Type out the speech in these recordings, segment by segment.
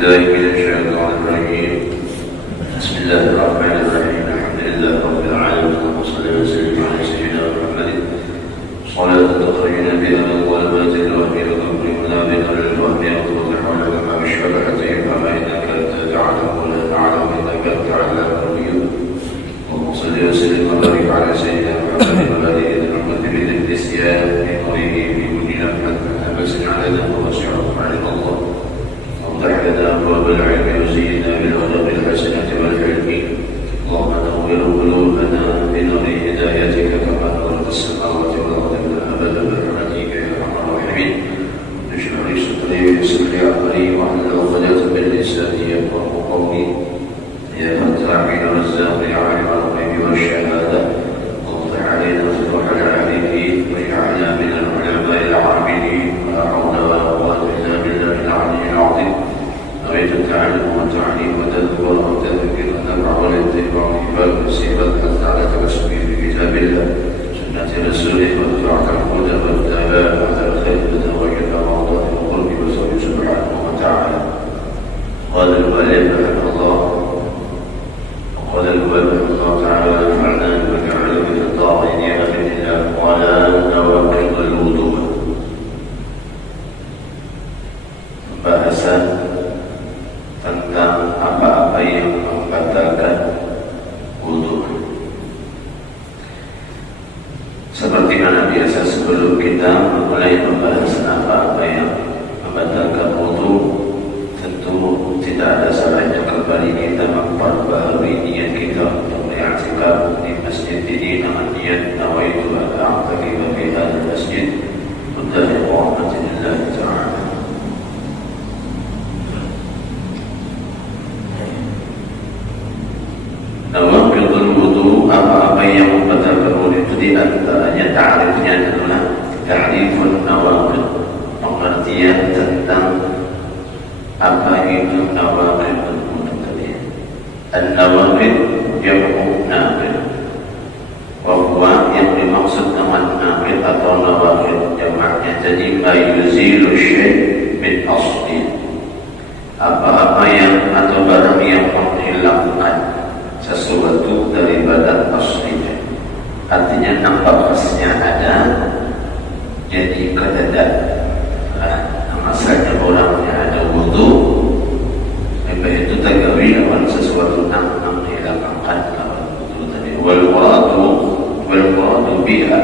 بالله من الشيطان الرجيم. بسم الله الرحمن الرحيم. الحمد لله رب العالمين وصلى وسلم على سيدنا محمد صلاة تخرجنا بها من ظلمات الوهم وتكرمنا بها للوهم وتوضح لنا ما بشفاعته فما انك انت تعلم ولا تعلم انك انت علام الغيوب. اللهم صل وسلم وبارك على سيدنا محمد وعلى اله محمد بذل الاسيان بنوره في كل لمحه نفس علينا ووسع علينا الله. وافتح لنا ابواب العلم وزينا بالاخلاق الحسنه والحلم. اللهم نور قلوبنا بنور هدايتك كما نورت السماوات والارض ابدا برحمتك يا ارحم الراحمين. اشرح لي صدري ويسر لي امري واحلل عقدة من لساني يفقهوا قولي. يا فتاح الرزاق يا عالم الغيب والشهاده وافتح علينا فتوح العارفين واجعلنا من العلماء العاملين. ولا حول ولا قوه الا بالله العلي العظيم. نويت التعلم والتعليم وتذكر وتذكر النفع والاتباع باب الصفات حتى على توسل بكتاب الله سنه رسوله واتبعت الهدى والتباع على الخير وتوجد مرضات القلب وسوي سبحانه وتعالى. قال المؤلف رحمه الله وقال المؤلف رحمه الله تعالى ونفعنا بما جعل من الطاعين باذن الله وعلى نواقض الوضوء. Pembahasan tentang apa-apa yang membatalkan wudu. Seperti mana biasa sebelum kita memulai pembahasan apa-apa yang membatalkan wudu, tentu tidak ada salahnya kembali kita memperbaharui niat kita untuk beriktikaf di masjid ini dengan niat nawaitu al-i'tikaf fi hadzal masjid mutlaqan rahmatillah ta'ala. Nawaqidul wudu, apa-apa yang membatalkan wudu itu di antaranya ta'rifnya adalah ta'rifun nawaqid, pengertian tentang apa itu nawaqidul wudu tadi. An-nawaqid jam'u naqid. Wa huwa yang dimaksud dengan naqid atau nawaqid jamaknya jadi ma yuzilu syai' min asli. Apa-apa yang atau barang yang menghilangkan sesuatu daripada aslinya. Artinya nampak khasnya ada, jadi kedadak. Masalahnya orangnya ada wudu, maka itu tagawi lawan sesuatu yang menghilangkan lawan wudu tadi. Wal muradu biha,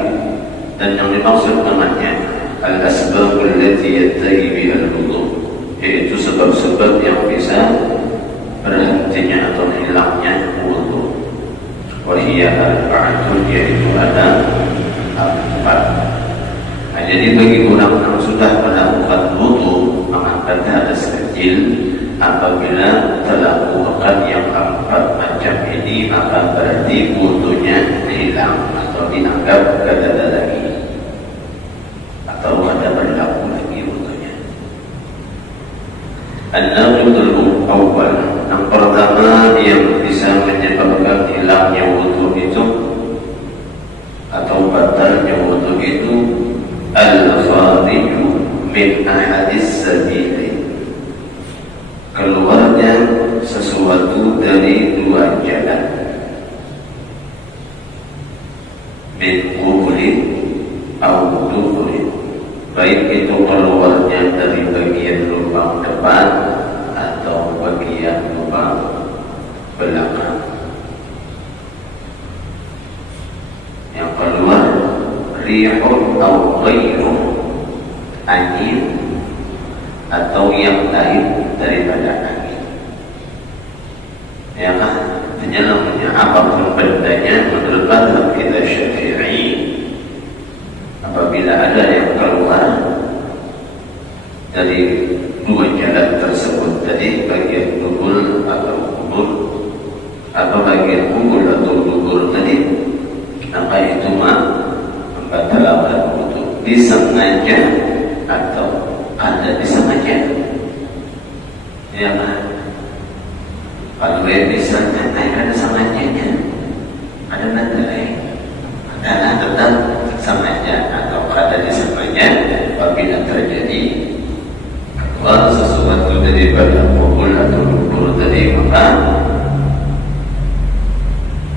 dan yang dimaksud dengannya al-asbab allati yattaqi biha al-wudu, yaitu sebab-sebab yang bisa berhentinya atau hilangnya wudu. Wahiyya arba'atun, yaitu ada 4. Jadi bagi orang yang sudah melakukan wudu, maka ada kecil apabila telah melakukan yang 4 macam ini, maka berarti wudunya hilang atau dianggap tidak ada lagi atau ada berlaku lagi wudunya. An-naqidul awwal, yang pertama yang bisa menyebabkan hilangnya wudu itu atau batalnya wudu itu al-khariju min ahadis sabili, keluarnya sesuatu dari 2 jalan. Min qubulin atau dubulin, baik itu keluarnya dari bagian lubang depan atau bagian lubang belakang. Yang kedua, rihun atau ghairuh, angin atau yang lain daripada angin. Ya kan? Namanya apapun bendanya menurut mazhab kita Syafi'i, apabila ada yang keluar dari 2 jalan tersebut tadi, bagian dubul atau kubur, atau bagian kubur atau dubur tadi, maka itu membatalkan wudu. Disengaja atau ada disengaja, ya kan? Kalau misalnya ada sengajanya, ada bandai, ada tetap sengaja atau ada disengaja apabila terjadi keluar sesuatu daripada kubur atau dubur tadi, maka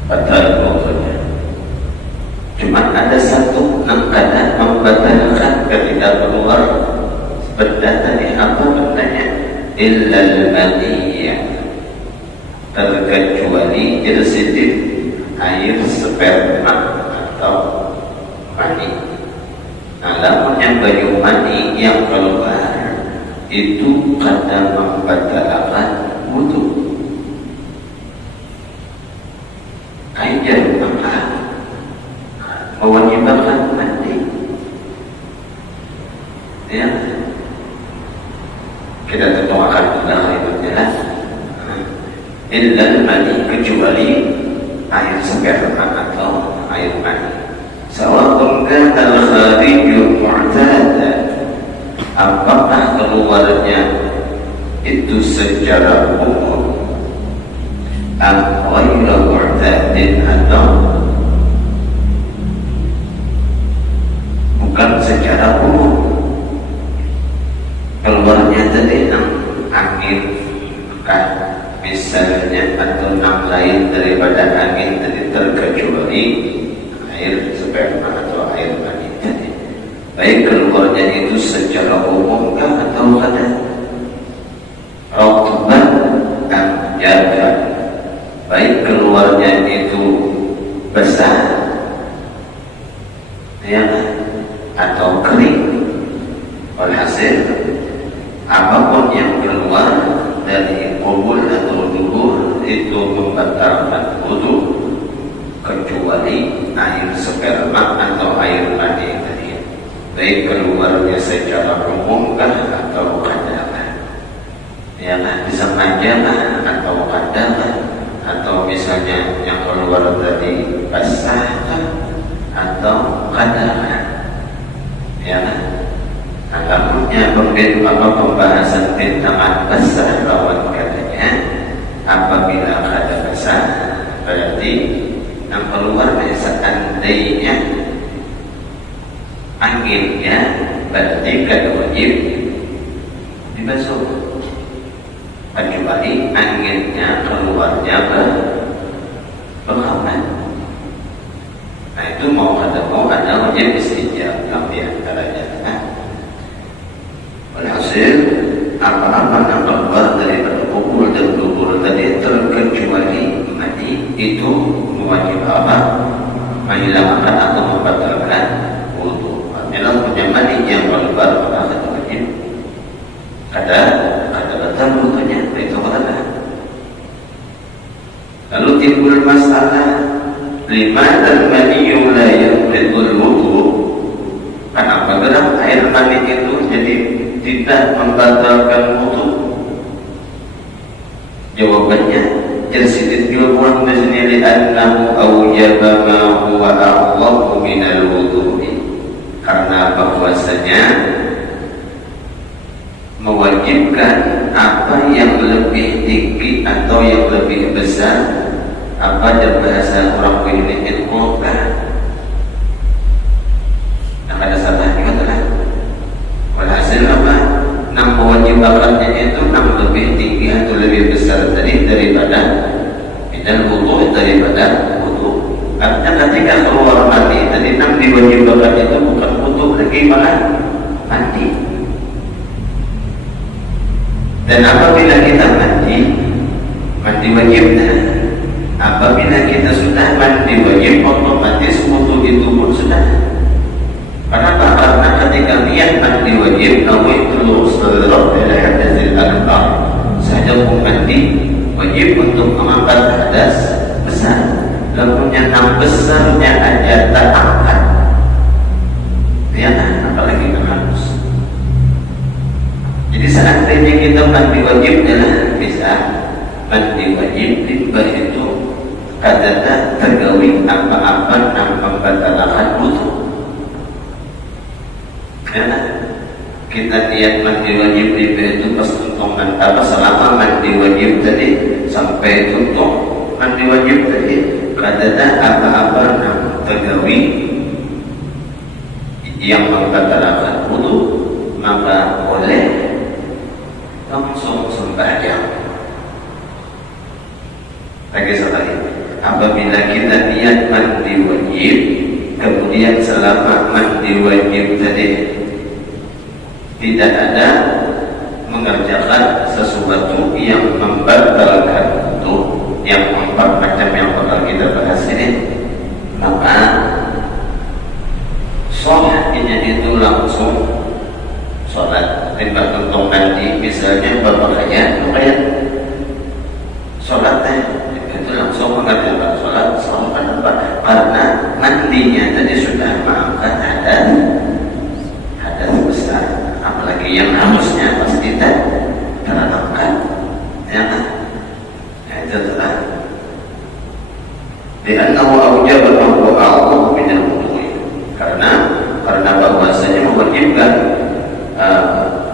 batal wudhunya. Cuma ada satu keadaan membatalkan ketika keluar benda tadi. Apa bendanya? Illal maniyah, terkecuali tersedih air sperma atau mani. Namun yang bayu mani yang keluar itu kadang membatalkan wudhu. Kajian maka mewajibkan mandi. Ya, kita tentu akan mengenal itu jelas. Illal mani, kecuali air sperma atau air mani. Sawa'un kana al-khariju mu'tadan, apakah keluarnya itu secara umum atau ghairu mu'tadin, atau bukan secara umum. Keluarnya tadi angin kah misalnya, atau lain daripada angin tadi, terkecuali air sperma atau air mani tadi. Baik keluarnya itu secara umum kah atau ada rotban jaga, baik keluarnya itu besar ya atau kering. Walhasil apapun yang keluar dari kubur atau dubur itu membatalkan wudu, kecuali air sperma atau air mani tadi, baik keluarnya secara umum kah atau kadang, ya bisa manjana atau kadang, atau misalnya yang keluar dari basah atau kadang, ya. Alamnya pembahasan tentang basah lawan katanya, apabila kada basah berarti yang keluar seandainya anginnya, berarti kada wajib dibasuh, kecuali anginnya keluarnya berkawan. Nah itu mau kada mau ada wajib istijab yang diantaranya. Walhasil apa-apa yang keluar dari kubur dan dubur tadi, terkecuali mani, itu mewajib apa? Menghilangkan atau membatalkan wudu. Memang punya mani yang keluar maka ada wajib, ada batal wudunya. Itu kata. Lalu timbul masalah, limadal maniyu la yaqidul wudu. Kenapa gerak air mani itu jadi tidak membatalkan wudu? Jawabannya tersidit jawaban di sini, li'annahu awjaba ma huwa a'dhamu minal wudu'i, karena bahwasanya mewajibkan apa yang lebih tinggi atau yang lebih besar, apa dalam bahasa orang ini ilmukan. Yang ada salah juga telah. Walhasil apa? Nam mewajibkannya itu nam lebih tinggi atau lebih besar tadi daripada dan wudu, daripada wudu. Artinya ketika keluar mandi tadi nam diwajibkan itu bukan wudu lagi, malah mandi. Dan apabila kita mandi wajibnya, apabila kita sudah mandi wajib, otomatis wudu itu pun sudah. Kenapa? Karena ketika niat mandi wajib, nawaitul ghusl ila hadathil akbar, saya mau mandi wajib untuk mengangkat hadas besar. Lalu yang besarnya aja tak angkat, ya apalagi harus. Jadi seandainya kita mandi wajib adalah bisa mandi wajib tiba itu kadang tergawi apa-apa yang membatalkan wudu. Karena kita niat mandi wajib tiba itu pas untuk apa selama mandi wajib tadi sampai tutup mandi wajib tadi kadang apa-apa yang tergawi yang membatalkan wudu, maka boleh lagi sekali. Apabila kita niat mandi wajib, kemudian selama mandi wajib tadi tidak ada mengerjakan sesuatu yang membatalkan wudu, yang 4 macam yang bakal kita bahas ini, maka sholatnya itu langsung sholat. Tiba untuk mandi misalnya berpakaian, sholatnya itu langsung mengerjakan sholat. Kenapa? Karena mandinya tadi sudah maafkan hadas besar, apalagi yang harusnya pasti terlakukan, ya kan? Itu adalah li'annahu awjaba wa a'dhamu min al-wudu', karena bahwasanya mewajibkan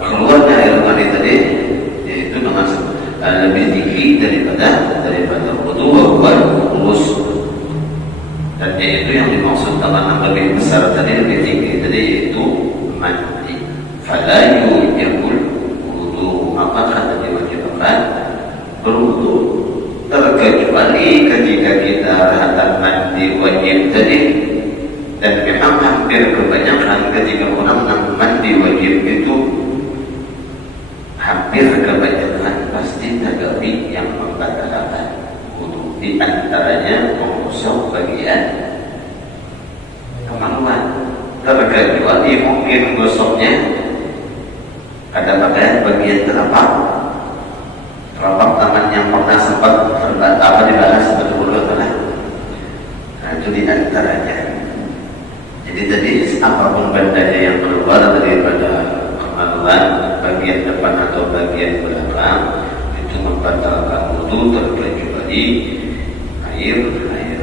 keluarnya air mani tadi yaitu dengan lebih tinggi daripada wudu wa ghusl, dan yaitu yang dimaksud dengan lebih besar tadi, lebih tinggi tadi yaitu mandi. Fala yujibul wudu, maka kata diwajibkan berwudu, terkecuali ketika kita hendak mandi wajib tadi. Dan memang hampir kebanyakan ketika orang mandi wajib itu hampir kebanyakan pasti terjadi yang membatalkan wudu, di antaranya mengusap bagian kemaluan, terkecuali mungkin gosoknya ada bagian telapak tangan yang pernah sempat dibahas betul-betul. Nah, itu di antaranya. Jadi tadi apapun bandanya yang keluar daripada kemaluan bagian depan atau bagian belakang itu membatalkan wudu, terkecuali air mani.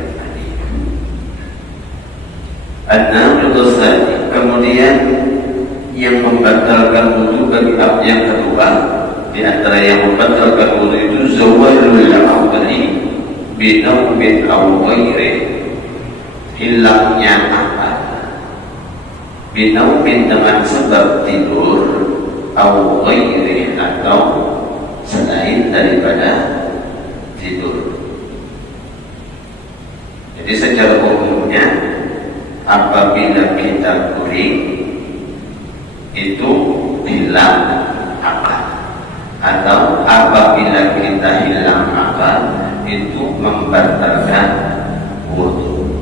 Kemudian yang membatalkan wudu bagi yang kedua, di antara yang membatalkan wudu itu zawalul aqli bi nawmin aw ghairi, hilangnya akal binaumin dengan sebab tidur, au ghairi atau selain daripada tidur. Jadi secara umumnya apabila kita guring itu hilang akal, atau apabila kita hilang akal itu membatalkan wudu,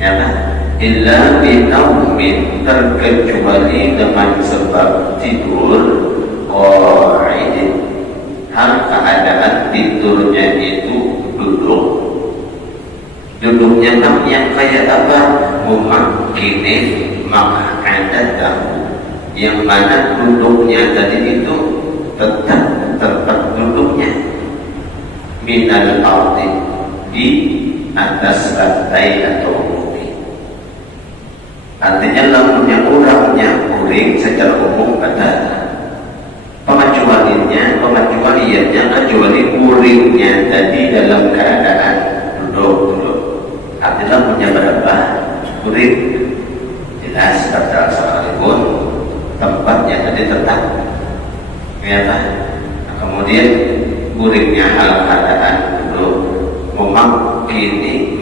ya kan? Illa binaumin, terkecuali dengan sebab tidur, qa'idin, hal keadaan tidurnya itu duduknya yang kayak apa? Mumakkinin maq'adatahu, yang mana duduknya tadi itu tetap duduknya minal ardi, di atas lantai atau bumi. Artinya lamunnya orangnya kuring secara umum ada pengecualiannya kecuali kuringnya tadi dalam keadaan duduk. Artinya punya berapa kuring jelas batal sekalipun tempatnya tadi tetap, ya kan? Nah, kemudian kuringnya hal keadaan duduk, memakkinin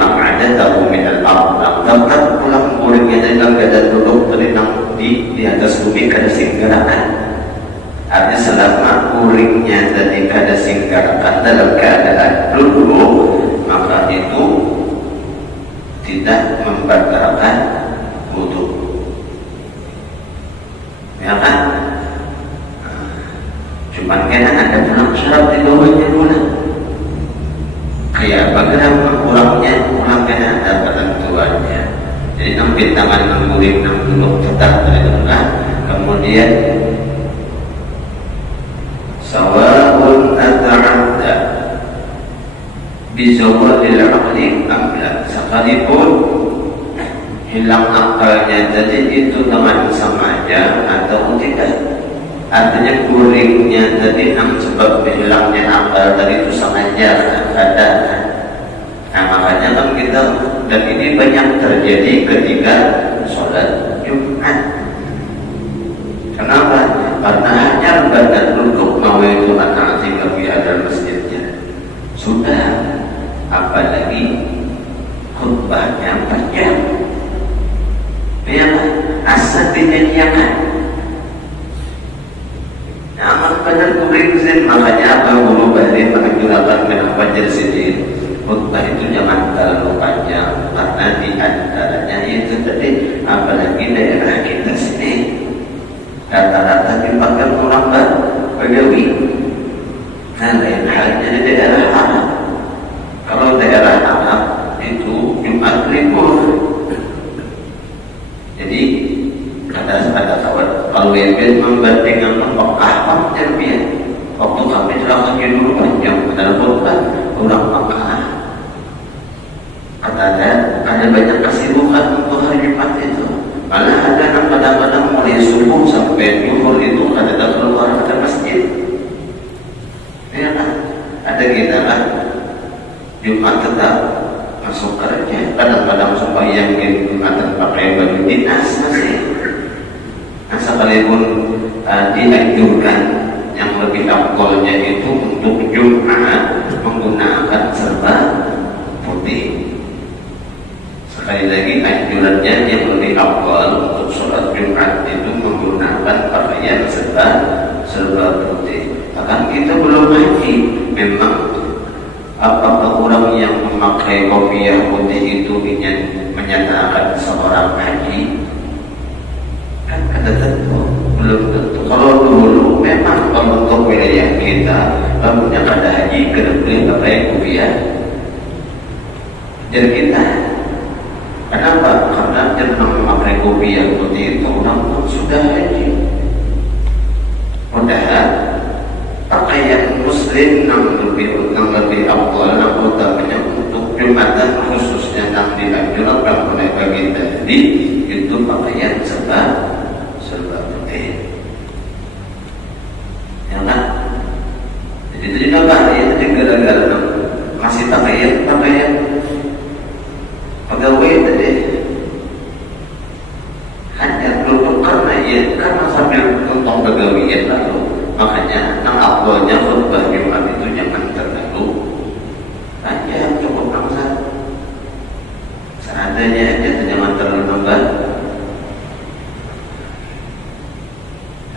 maq'adatahu minal ardh, tetap pulang kuringnya dalam keadaan duduk di atas bumi kada singgarakan. Artinya selama kuringnya tadi kada singgarakan dalam keadaan duduk, maka itu tidak membatalkan wudu, ya kan? Cuman kena ada pulang syarat di bawahnya pula. Kayak bagaimana pulang kena ada ketentuannya. Jadi nampil tangan menguring dulu tetap terdengar. Kemudian sawa'un ata'adda bizawadil aqli amla, sekalipun hilang akalnya tadi itu dengan sengaja atau tidak. Artinya kuringnya tadi sebab hilangnya akal tadi itu sengaja ada. Nah makanya kan kita, dan ini banyak terjadi ketika sholat Jumat. Kenapa? Karena hanya badan duduk mau itu anak tinggal di ada masjidnya. Ya, asal dinyanyiakan. Amal benar kuring zin, makanya apa guru balik mengajarkan kenapa jadi khutbah itu jangan terlalu panjang, karena di antaranya itu tadi, apalagi daerah kita sini rata-rata dipakai orang Badawi. Nah, lain halnya di daerah Arab. Kalau daerah Arab itu Jumat libur. Jadi ada kawan kalau yang membandingkan Mekah terbiar waktu kami telah dulu panjang adalah khutbah orang Mekah. Ada banyak kesibukan untuk hari Jumat itu. Malah ada yang kadang-kadang mulai subuh sampai zuhur itu ada keluar ke masjid. Ya kan? Ada kita kan Jumat tetap masuk kerja. Kadang-kadang sembahyang Jumat pakai baju dinas masih. Nah, sekalipun dianjurkan yang lebih afdolnya itu untuk Jumat menggunakan serba putih. Sekali lagi anjurannya yang lebih afdal untuk sholat Jumat itu menggunakan pakaian serba putih. Akan kita belum haji, memang apakah orang yang memakai kopiah putih itu ingin menyatakan seorang haji? Kan ada tentu, belum tentu. Kalau dulu memang untuk wilayah kita, rambutnya pada haji kena boleh pakai kopiah. Jadi kita kenapa? Karena jangan memakai kopi yang putih itu orang sudah haji. Padahal pakaian muslim yang lebih awal yang utamanya untuk Jumatan khususnya yang dianjurkan oleh bagi tadi itu pakaian serba putih. Ya kan? Jadi itu juga bahaya gara-gara masih pakaian pegawai tadi hanya dulu karena sambil untung pegawai lalu makanya yang awalnya khutbah Jumat itu jangan terlalu panjang, cukup bangsa seadanya aja, jangan terlalu lembat.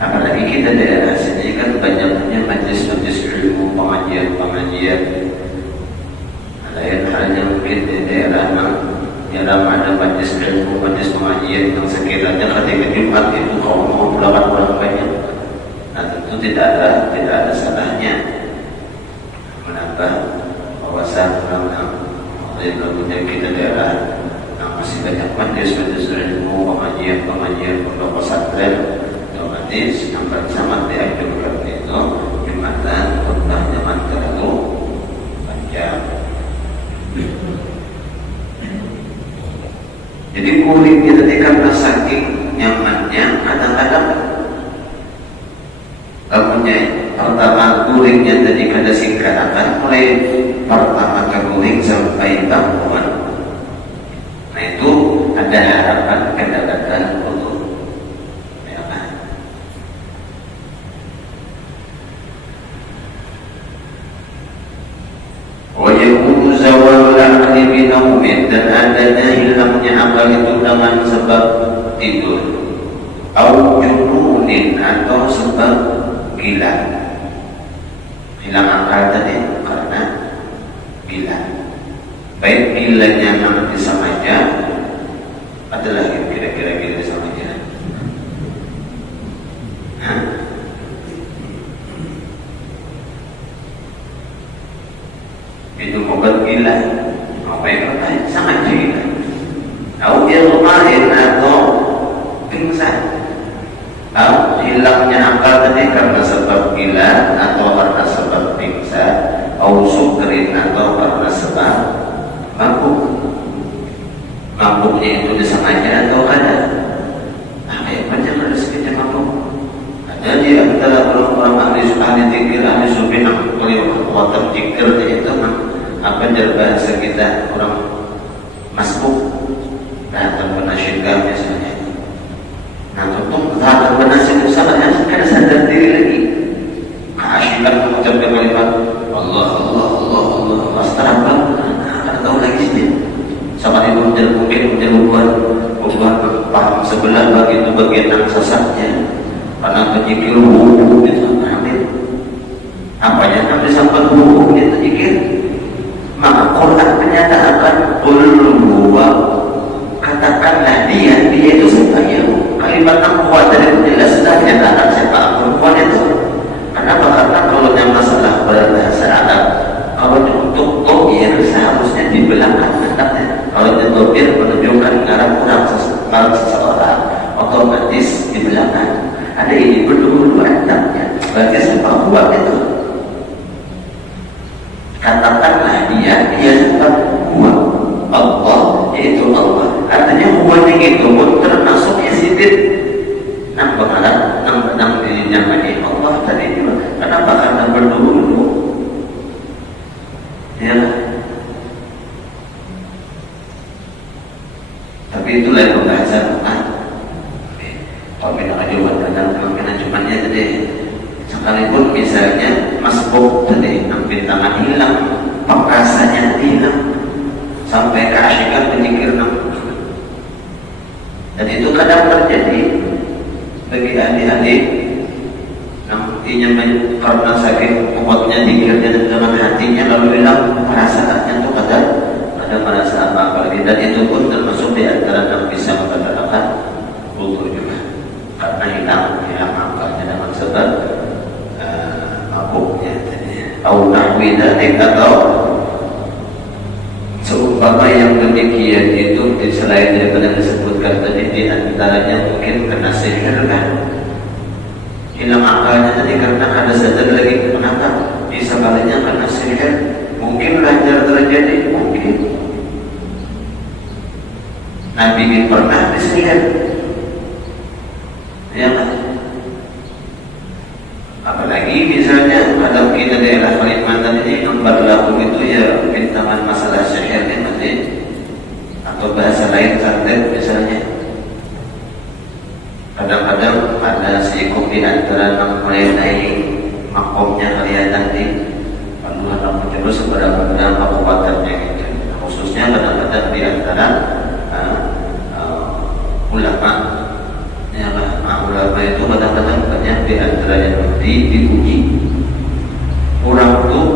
Apalagi kita daerah sini kan banyaknya majlis-majlis ilmu, pengajian. Lain halnya mungkin di daerah ada majlis ilmu, majlis pengajian yang sekiranya ketika Jumat itu kaum mau pulang banyak. Nah, tentu tidak ada salahnya menambah wawasan oleh lagunya kita daerah yang masih banyak majlis ilmu, pengajian pondok pesantren, otomatis yang bersama dianjurkan itu Jumatan khutbah jangan terlalu panjang. Jadi kulit kita karena saking nyamannya kadang-kadang pertama gulingnya tadi kada singkarakan mulai pertama ke guling sampai bangun. Nah itu ada harapan kadang-kadang untuk wajibun zawal akli binaumin, dan adanya hilangnya akal itu dengan sebab tidur, au jununin atau sebab gila. Hilang akal tadi karena gila. Baik gilanya yang disengaja, ada lagi kira-kira gila disengaja. Itu obat gila, apa yang kata sangat gila. Tahu dia lumayan atau pingsan. Tahu hilangnya akal tadi karena sebab gila atau karena sebab pingsan, atau sukrin atau karena sebab mabuk. Mabuknya itu disengaja atau kada? Yang macam ada sekitar mabuk. Ada dia antara orang-orang ahli zikir, ahli sufi, ahli kekuatan zikir itu apa dari bahasa kita orang masbuk, datang penasyidkan misalnya. Nah, tentu datang penasyid itu sangat kada sadar diri lagi. Asyikan mengucapkan kalimat Allah astagfirullah. Kada tahu lagi sih. Sama ibu mungkin menjadi hubungan paham sebelah begitu bagian yang sesatnya karena berzikir wudu itu hamil apanya sampai sampai wudu itu zikir. Maka Quran menyatakan qul huwa, katakanlah dia itu siapa ya? Kalimat kuat dari itu jelas sudah menyatakan siapa perempuan itu. Kenapa? Karena kalau yang masalah berbahasa Arab, kalau untuk tobir seharusnya di belakang hendaknya. Kalau tobir menunjukkan arah kurang seseorang, otomatis di belakang. Ada ini berdua hendaknya. Berarti siapa kuat itu? Katakanlah dia siapa? Huwa Allah, yaitu Allah. Artinya huwanya itu pun termasuk isidit. Nang dinamai Allah tadi juga. Kenapa? Karena berdua. Ya. Tapi itulah yang pembahasan. Kalau kita ajukan tentang kemungkinan cumannya tadi. Sekalipun misalnya masbuk tadi hampir tangan hilang, pengkasanya hilang, sampai keasyikan berzikir. Dan itu kadang terjadi bagi adik-adik nantinya karena sakit kuatnya zikirnya dengan hatinya lalu hilang perasaannya itu ada merasa apa-apa lagi. Dan itu pun termasuk di antara yang bisa membatalkan wudu juga karena hilang akalnya dengan sebab mabuknya atau nahwi dzalik atau seumpama yang demikian itu selain daripada disebutkan tadi di antaranya mungkin kena sihir kan, hilang akalnya tadi karena ada sadar lagi. Kenapa? Bisa kalinya karena sihir, mungkin lancar terjadi, mungkin Nabi pernah disihir ya kan? Apalagi misalnya kalau kita daerah Kalimantan ini yang berlaku itu ya bintangan masalah sihir ini nanti atau bahasa lain santet misalnya. Kadang-kadang ada seikut di antara yang mulai naik makomnya kalian nanti lalu anak terus seberapa kekuatannya gitu. Khususnya kadang-kadang di antara ulama. Ya, ulama itu kadang-kadang banyak di antara yang diuji. Orang tuh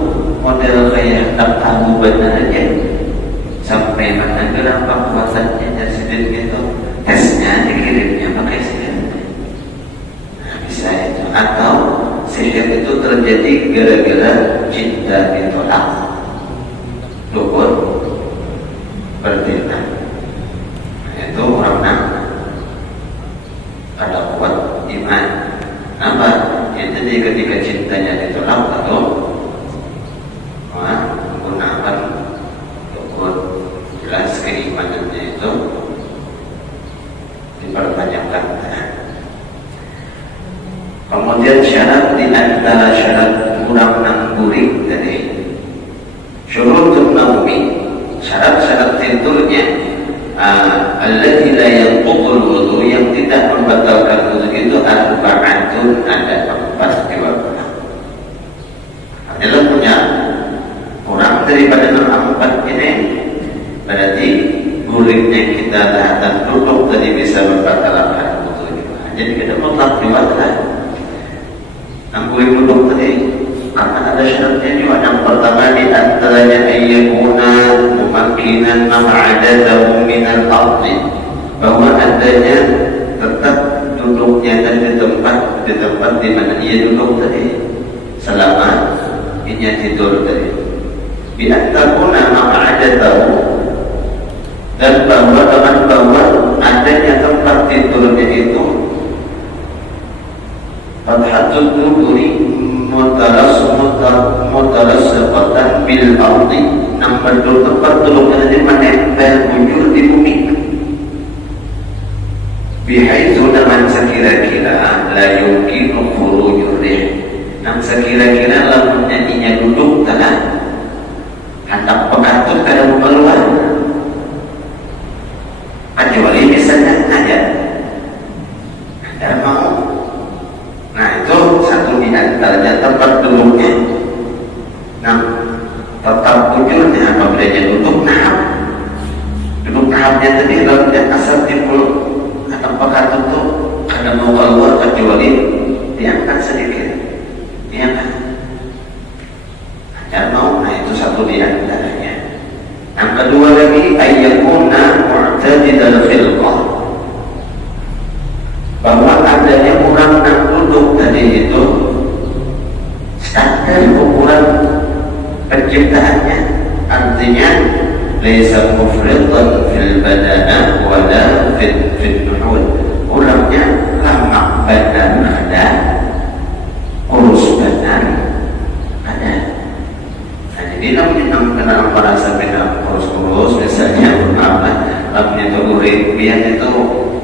model kayak tak tahu benar aja sampai mana berapa kuatannya dan sedikit gitu. Tesnya dikirimnya pakai sihir. Nah, bisa itu. Atau sihir itu terjadi gara-gara cinta ditolak. Dukun bertindak. Nah, itu orang ada kuat iman. Apa? Ya, jadi ketika cintanya ditolak atau menggunakan dukun, jelas keimanannya itu dipertanyakan. Kemudian syarat di antara syarat kurang nangguring tadi syurutun naumi, syarat-syarat tidurnya allati la yanqudul wudu, yang tidak membatalkan wudu itu arba'atun, ada 4 diwakil. Adalah punya kurang daripada 4 ini, berarti guringnya kita dan duduk tadi bisa membatalkan wudu juga. Jadi kita mutlak diwakil. Guring duduk tadi karena ada syaratnya juga. Yang pertama di antaranya ayyakuna mumakkinan ma'adadahu minal ardi, bahwa adanya tetap duduknya dan di tempat di mana ia duduk tadi selama ia tidur tadi. Bi antakuna ma'adadahu, dan bahwa adanya tempat tidurnya itu fathatul nuduri mutalassaqatan bil ardi, tempat duduknya tadi menempel bujur di bumi. Bihaitsu dengan sekira-kira la yumkinu khurujur rih, yang sekira-kira lamun nyanyinya duduk tanah hendak pengatut kada keluar, kecuali misalnya ada mau. Nah itu satu di antaranya tempat duduknya. Nah tetap bujurnya apabila dia duduk nahap, duduk nahapnya tadi lalu dia asal timbul atau tadi itu standar ukuran penciptaannya, artinya laisa mufridan fil badana wala fil nuhul, orangnya lama badan ada, kurus badan ada. Nah, jadi kenal para sampai kurus misalnya apa namanya itu urin biar itu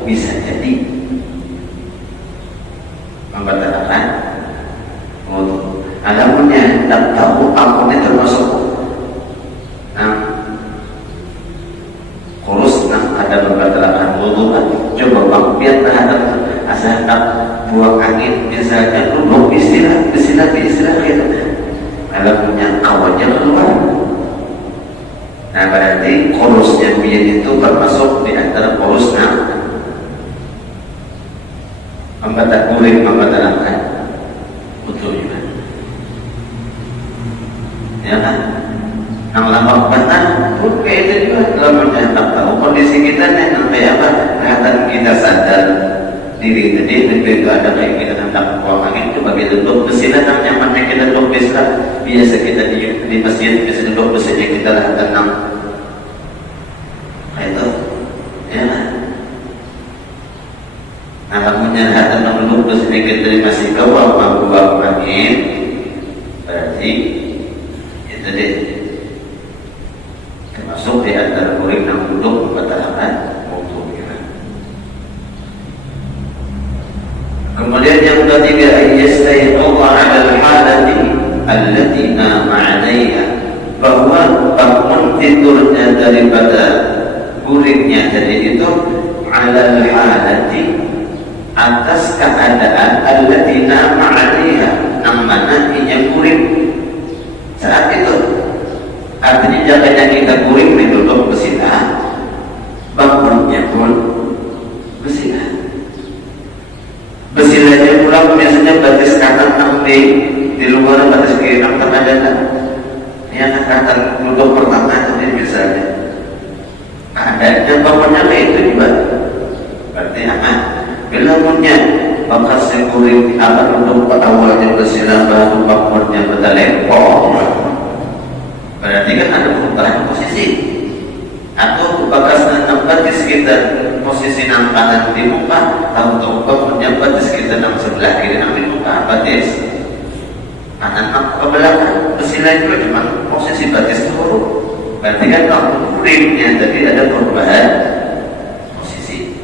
bisa jadi membatalkan wudu. Adapun tak tahu akunnya termasuk kurus ada membatalkan wudu kan. Coba bang biar terhadap asal tak buang angin misalnya duduk istilah gitu. Kalau punya kawannya keluar. Nah berarti kurusnya biar itu termasuk di antara kurusnya membatalkan wudu juga. Ya kan? Yang lama batal pun kayak itu juga. Kalau tak tahu kondisi kita kayak apa, kelihatan kita sadar diri tadi itu ada kayak kita hendak buang angin, coba kita duduk besilah nyamannya kita duduk besilah. Biasa kita di masjid biasa duduk besilah kita lah tenang. Kayak itu, ya kan? Nah, kamu nyerah tenang duduk besilah kita masih kawal mampu buang angin, berarti itu deh termasuk di antara kuring yang duduk membatalkan. Kemudian yang ketiga, yastayqadha 'ala al-halati allati nama 'alayha, bahwa bangun tidurnya daripada kuringnya tadi itu 'ala al-halati, atas keadaan allati nama 'alayha, yang mana inya kuring saat itu. Artinya jangan kita kuring duduk bersila, bangunnya pun bersila. Besilanya pulang biasanya batis kanan 6D, di luar batis kiri 6 ada kan? Yang kanan duduk pertama tadi misalnya. Adanya bangunnya kayak itu juga. Berarti aman. Bila punya bakas sekuring apa duduk awalnya bersila baru bangunnya berlelepon. Berarti kan ada perubahan posisi. Atau bakas tempat di sekitar posisi nang kanan di muka, atau bangunnya di sekitar nang sebelah kiri nang di muka batis kanan ke belakang. Besilah juga cuma posisi batis turun. Berarti kan kalau kuringnya tadi ada perubahan posisi.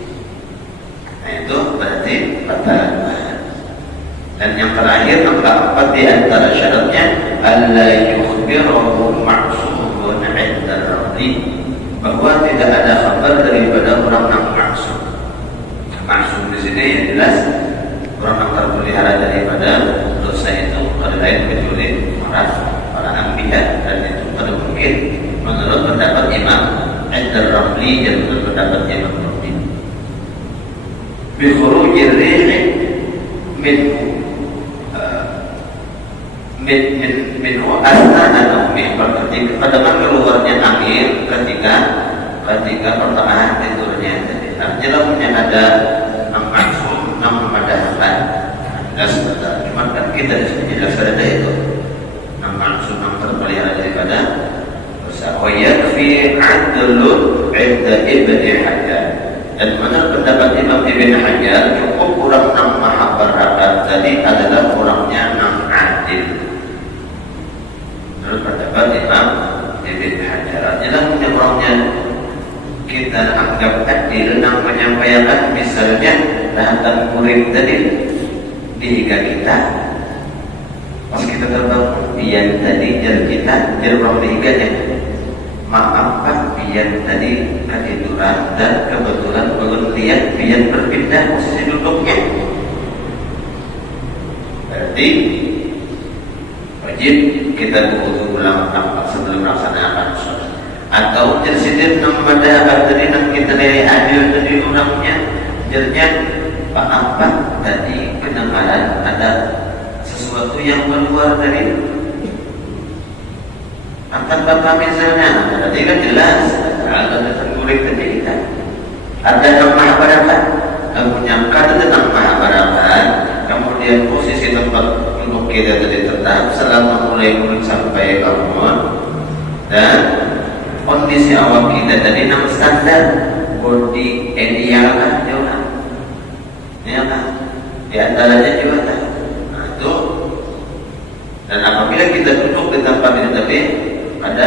Nah itu berarti batal. Dan yang terakhir, yang keempat di antara syaratnya, alla yukhbirahu ma'sumun 'inda ar-radhi, bahwa tidak ada kabar daripada orang yang maksum. Maksum di sini yang jelas orang yang terpelihara daripada dosa itu ada lain kecuali para anbiya, dan itu pada mungkin menurut pendapat Imam Ad-Ramli dan menurut pendapat Imam Ramli. Bi khurujir rih min asna min berarti pada keluarnya angin ketika pertengahan tidurnya. Artinya punya ada maksum memadahkan. Cuma kan kita disini jelas ada itu maksum terpelihara daripada dosa. Wa yakfi 'adlun 'inda Ibnu Hajar, dan menurut pendapat Imam Ibnu Hajar cukup orang yang maha berakal tadi adalah orangnya yang adil. Menurut pendapat Imam Ibnu Hajar, adalah punya orangnya kita anggap adil yang menyampaikan misalnya datang kuring tadi di hingga kita pas kita terbangun biar tadi jar kita jar orang di hinganya maaf Pak, biar tadi ketiduran dan kebetulan bangun lihat biar berpindah posisi duduknya. Berarti wajib kita berwudu ulang sebelum melaksanakan sholat. Atau tersedia nama tadi nak kita dari adil tadi ulangnya jernya apa tadi kedengaran ada sesuatu yang keluar dari angkat bapak misalnya, berarti kan jelas ada terkulik tadi kan ada yang maha barakat, kamu nyangka tentang maha barakat, kamu kemudian posisi tempat untuk kita tadi tetap selama mulai mulut sampai bangun, dan kondisi awak kita tadi nam standar body ideal kan jauh, ya kan? Di antaranya juga kan. Nah itu. Dan apabila kita duduk di tempat ini tapi ada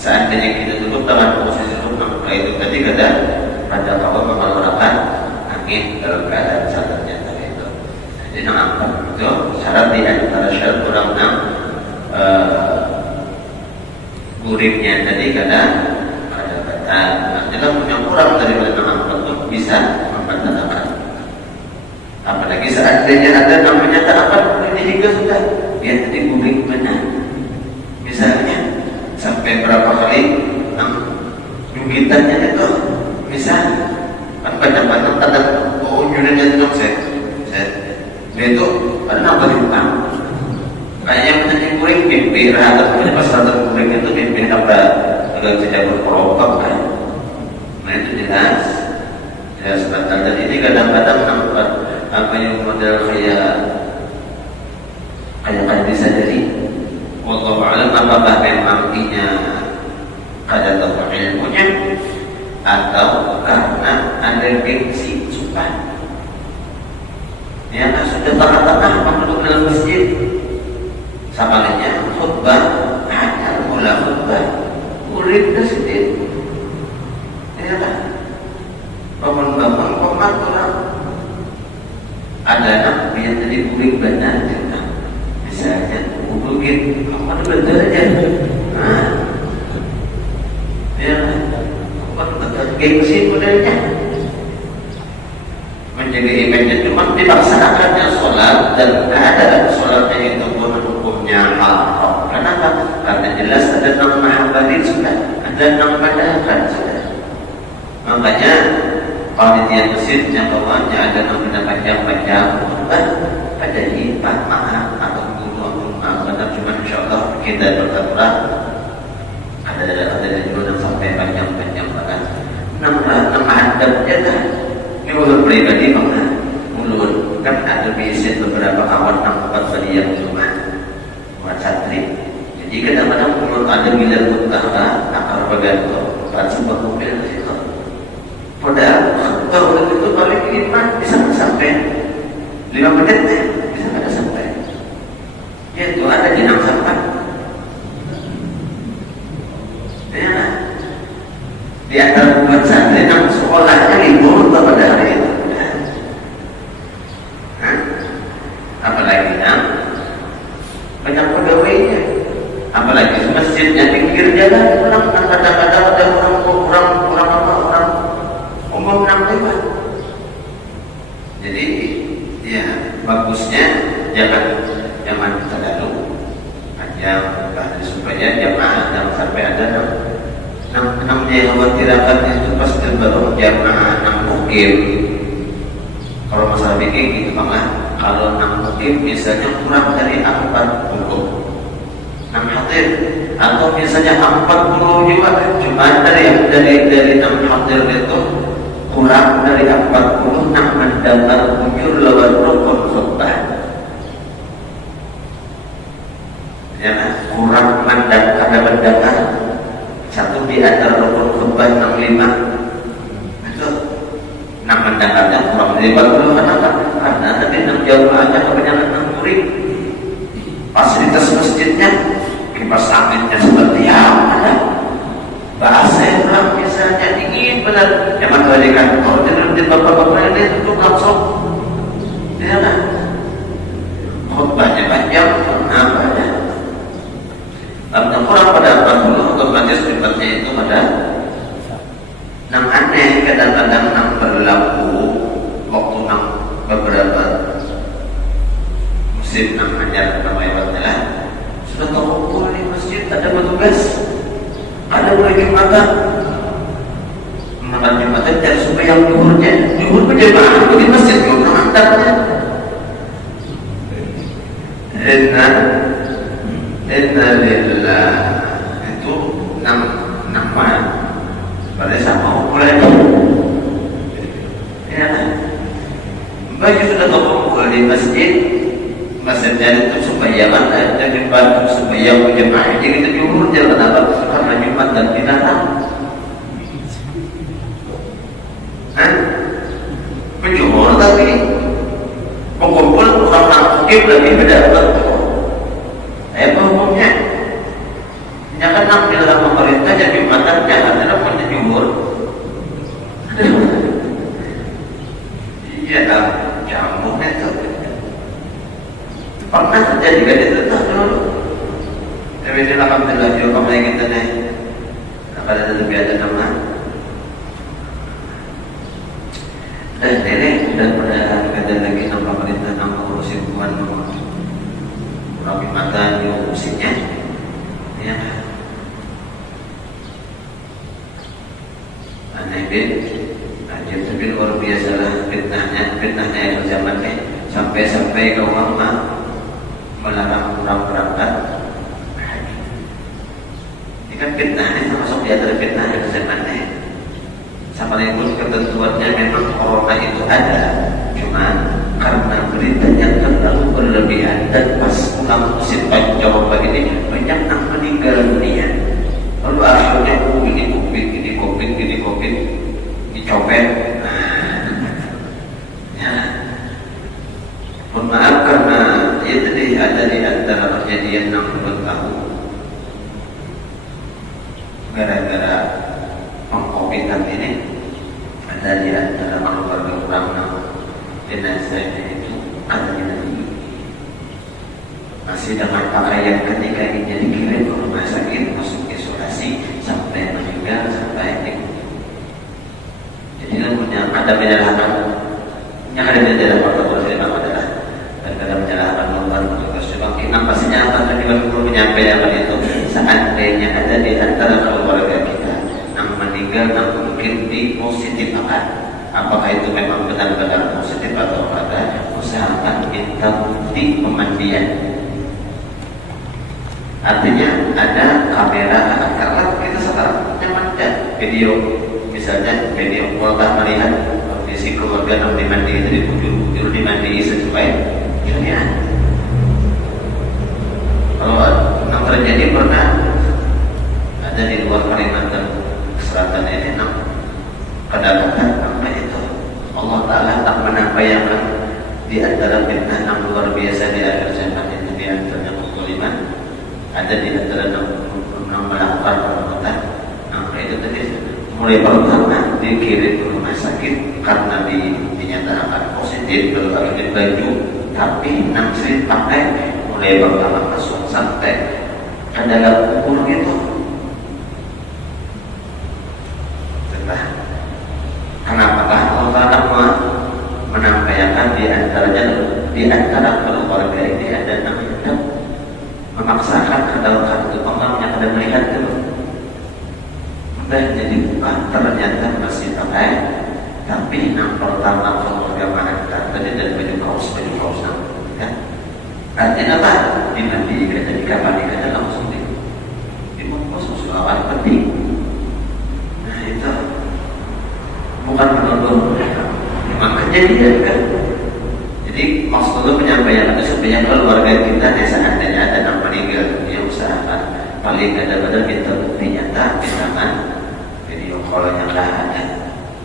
seandainya kita duduk dengan posisi duduk, nah itu tadi ada bahwa mengeluarkan angin dalam keadaan sadarnya tadi itu. Jadi nampak itu syarat di antara syarat kurang gurihnya tadi ada batal. Jika punya kurang daripada nampak itu bisa membatalkan. Apalagi seandainya ada namanya tanaman ini hingga sudah dia tadi gurih benar. Misalnya sampai berapa kali jugitannya itu bisa kan banyak-banyak tanda unjunannya itu dia itu pernah berhutang kayaknya menjadi kuring mimpi atau punya pasal kuring itu mimpi apa agak tidak berkelompok kan. Nah itu jelas batal. Dan ini kadang-kadang nampak apa yang model kayak bisa jadi wallahu a'lam apakah memang inya ada tempat ilmunya atau karena ada gengsi suka. Ya kan sudah tengah-tengah penduduk dalam masjid sampainya khutbah hanya mula khutbah murid sedikit. Ya kan bangun-bangun pematuran ada anak yang tadi murid benar juga. Misalnya mungkin kamu belajar aja. Nah, ya gengsi modelnya menjaga imamnya cuma dilaksanakannya sholat dan keadaan sholatnya itu pun hukumnya haram. Kenapa? Karena jelas ada nama habarin sudah, ada nama padakan sudah. Makanya panitia masjid yang bawahnya ada nama panjang-panjang ada lipat maaf atau guru benar cuma insyaallah kita berkata ada juga sampai panjang-panjang banget. Nama adabnya kan juga pribadi banget. Mulut kan ada biasa beberapa kawan nampak tadi yang cuma buat santri. Jadi kadang-kadang mulut ada bila utara akar bergantung buat sebuah mobil itu. Padahal kalau itu paling lima bisa sampai 5 menit bisa ada sampai. Yaitu ada jenang sampai. Ya, di antara buat santri yang sekolahnya libur pada hari itu. Apalagi banyak pegawainya. Apalagi masjidnya pinggir jalan, orang kadang-kadang ada orang umum lewat. Jadi ya bagusnya jangan terlalu panjang supaya jamaah jangan sampai ada namanya khawatirakan itu pasti baru jamaah mukim. Kalau masalah bikin gitu banget. Kalau mukim misalnya kurang dari 40 hadir atau misalnya 40 juga cuma dari 6 hadir itu kurang dari 40 mendapat ujur lawan rukun khutbah. Ya, kurang mendapat satu di antara rukun khutbah 65 itu 6 mendapatnya kurang dari 40. Kenapa? Karena tadi 6 jamaahnya kebanyakan 6 murid. Fasilitas masjidnya kipas anginnya seperti apa? Bahasa Islam misalnya dingin benar. Yang menjadikan kalau di bapak-bapak ini itu langsung ya kan? Khutbahnya panjang, apa ya? Tapi kurang pada 40 otomatis sifatnya itu pada 6 aneh. Kadang-kadang 6 berlaku waktu 6 beberapa musim 6 ajar lewatnya sudah terkumpul di masjid, ada petugas, ada mulai jumatan mengenal jumatan dan supaya yang juhur berjamaah di masjid juga antaranya inna lillah itu nama pada sama mulai ya ahli masjidnya itu sembayangan ada Jumat sembayang berjamaah jadi kita jumhur jalan apa karena Jumat dan dilarang. Penjumhur tapi pengumpul orang aktif lebih berdapat. Apa hukumnya? Jangan ambil dalam pemerintah jadi Jumat jangan ada penjumhur. Iya tak jamu itu. Pernah terjadi kan itu tak dulu. Tapi di alhamdulillah juga kami kita nih. Apa ada lebih ada nama? Dan ini dan pada ada lagi nama pemerintah nama urusin bukan Rabi mata urusinnya. Ya. Aneh tapi luar biasa lah fitnahnya yang zamannya sampai kaum ulama melarang orang berangkat haji. Ini kan fitnahnya termasuk di antara fitnah yang zamannya. Sampai pun ketentuannya memang corona itu ada, cuma karena beritanya terlalu berlebihan dan pas pulang musim panjang begini banyak yang meninggal dunia. Lalu akhirnya ini covid dicopet. Mohon maaf karena ya tadi ada di antara kejadian yang menurut aku gara-gara pengcovidan ini ada di antara keluarga orang jenazahnya itu katanya Nabi masih dengan pakaian ketika ini dikirim ke rumah sakit masuk isolasi sampai meninggal sampai jadi punya ada penjelasan yang ada di dalam protokol memang adalah ada penjelasan nomor petugas kebangkitan pastinya apa tadi perlu menyampaikan itu seandainya ada di antara keluarga kita yang meninggal yang mungkin di positif apakah itu memang benar-benar positif atau ada usahakan minta bukti pemandian. Artinya ada kamera karena kita sekarang nyaman video misalnya video keluarga melihat kondisi keluarga yang dimandi itu dibujur dimandi sesuai syariat. Kalau yang terjadi pernah ada di luar Kalimantan Selatan ini kedapatan apa itu Allah Ta'ala tak menampaykan di antara fitnah yang luar biasa di akhir zaman itu di antara kezaliman ada di antara yang melakukan perbuatan itu tadi mulai pertama dikirim ke rumah sakit karena dinyatakan positif lalu akhirnya baju tapi sulit pakai mulai pertama masuk sampai ke dalam kubur gitu. Kenapakah Allah menampilkan di antara keluarga ini ada namanya memaksakan kedaulatan itu pengamnya pada melihat itu dan jadi bukan ternyata masih pakai tapi yang pertama keluarga mengantar tadi dan baju kaos ya. Artinya apa? Dimandikan jadi kapalikan langsung dibungkus soal penting. Nah itu bukan menuduh memang kejadian kan. Jadi maksudnya penyampaian itu supaya keluarga kita seandainya ada yang meninggal dia usahakan paling ada minta bukti nyata misalkan video call yang ada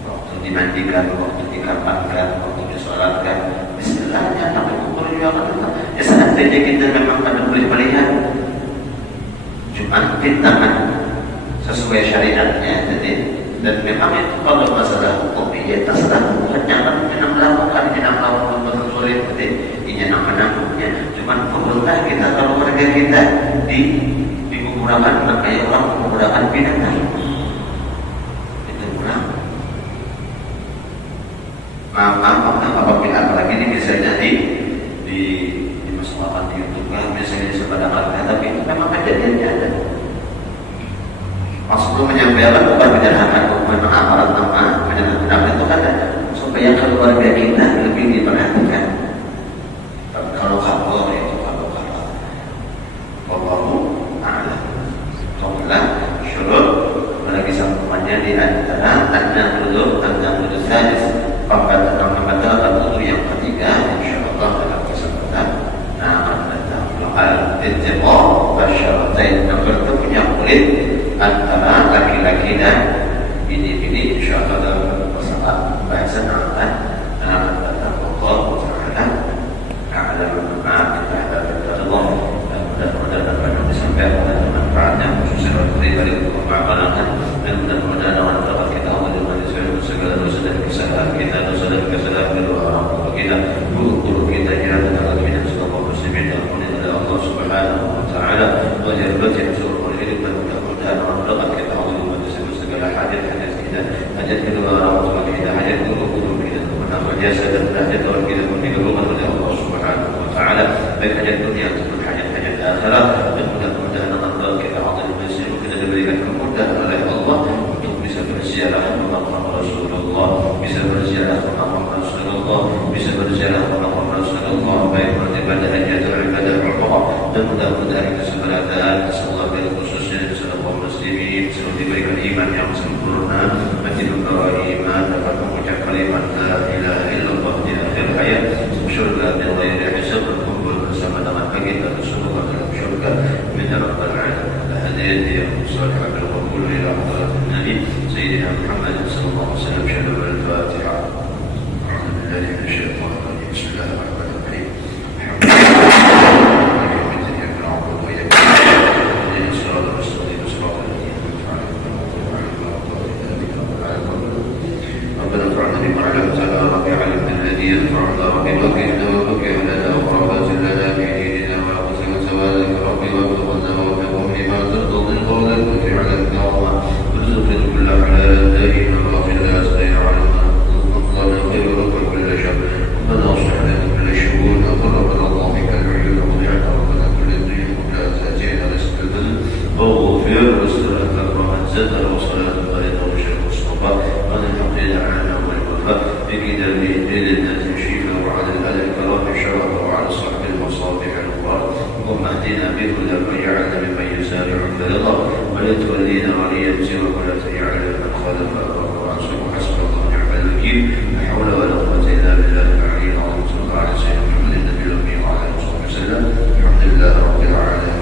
waktu dimandikan, waktu dikapankan, waktu disolatkan bismillahnya tapi kubur juga kan ya seandainya kita memang ada boleh melihat cuma kita sesuai syariatnya jadi dan memang itu kalau masalah hukum ya terserah bukannya kan yang melakukan betul sulit berarti ini yang menanggung cuman pemerintah kita kalau warga kita menggunakan kayak orang menggunakan binatang itu kurang maaf apabila apalagi ini misalnya di masyarakat di YouTube kan misalnya sebadakan tapi itu memang kejadiannya ada. Maksudnya menyampaikan bukan penjelasan hukuman amaran nama penjelasan itu kan supaya keluarga kita lebih diperhatikan. Kalau kabur itu kalau a'lam. Kemudian syurut lagi sambungannya di antara tanda dulu sadis pangkat yang ketiga insyaallah senantiasa dan senantiasa kita pun dikabulkan oleh Allah Subhanahu wa taala, baik hajat dunia ataupun hajat-hajat akhirat, dan mudah-mudahan Allah kita azim masih kita diberikan kemudahan oleh Allah untuk bisa berziarah ke makam Rasulullah, bisa berziarah ke makam Rasulullah, bisa berziarah ke makam Rasulullah, baik beribadah haji atau ibadah umrah, dan mudah-mudahan kesempatan Allah dan khususnya seluruh muslimin selalu diberikan iman yang sempurna, menjadi iman dapat mengucap kalimat la ilaha illallah di akhir hayat, surga dan ghairi hisab, berkumpul bersama dengan baginda Rasulullah dalam surga. Min rabbal alamin hadiyati yang salih bil qabul ila hadrat Nabi Sayyidina Muhammad sallallahu alaihi wasallam. Syahadu al-Fatiha. A'udzu billahi minasyaitonir rajim. Bismillahirrahmanirrahim. الحمد لله رب العالمين.